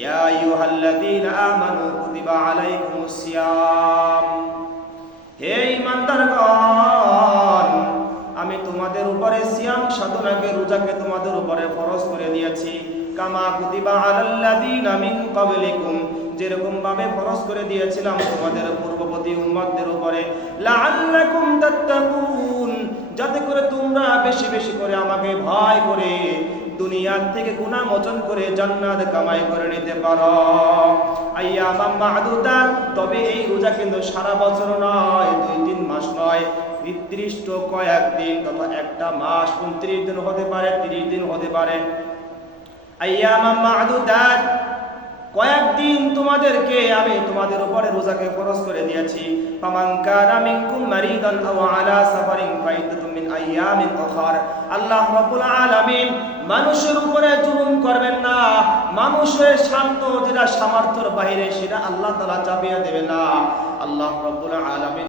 ইয়া আইয়ুহাল্লাযীনা আমানু কুতিবা আলাইকুমুস সিয়াম, হে ঈমানদারগণ, আমি তোমাদের উপরে সিয়াম সাধনাকে, রোজাকে তোমাদের উপরে ফরজ করে দিয়েছি। কামা কুতিবা আলাল্লাযীনা মিন ক্বাবলিকুম, যেরকম ভাবে ফরজ করে দিয়েছিলাম তোমাদের পূর্ববর্তী উম্মতদের উপরে। লাআল্লাকুম তাত্তাকুন, যাতে করে তোমরা বেশি বেশি করে আমাকে ভয় করে দুনিয়ার থেকে গুনাহ মোচন করে জান্নাত কামাই করে নিতে পারো। আইয়ামাম মা'দুদাত, তবে এই রোজা কিন্তু সারা বছর নয়, 2-3 মাস নয়, নির্দিষ্ট কয়েকদিন তথা একটা মাস, 29 দিন হতে পারে, 30 দিন হতে পারে। আইয়ামাম মা'দুদাত, কয়েকদিন তোমাদেরকে আমি তোমাদের উপরে রোজাকে ফরজ করে দিয়েছি। ফামান কানা মিনকুম মারিদান আও আলা সাফারিন ফাইদাতুম মিন আইয়ামিন উখর। আল্লাহ রাব্বুল আলামিন মানুষের উপরে জুলুম করবেন না, মানুষের শান্ত যেটা সামর্থ্যের বাইরে সেটা আল্লাহ তাআলা চাপিয়ে দেবে না। আল্লাহ রাব্বুল আলামিন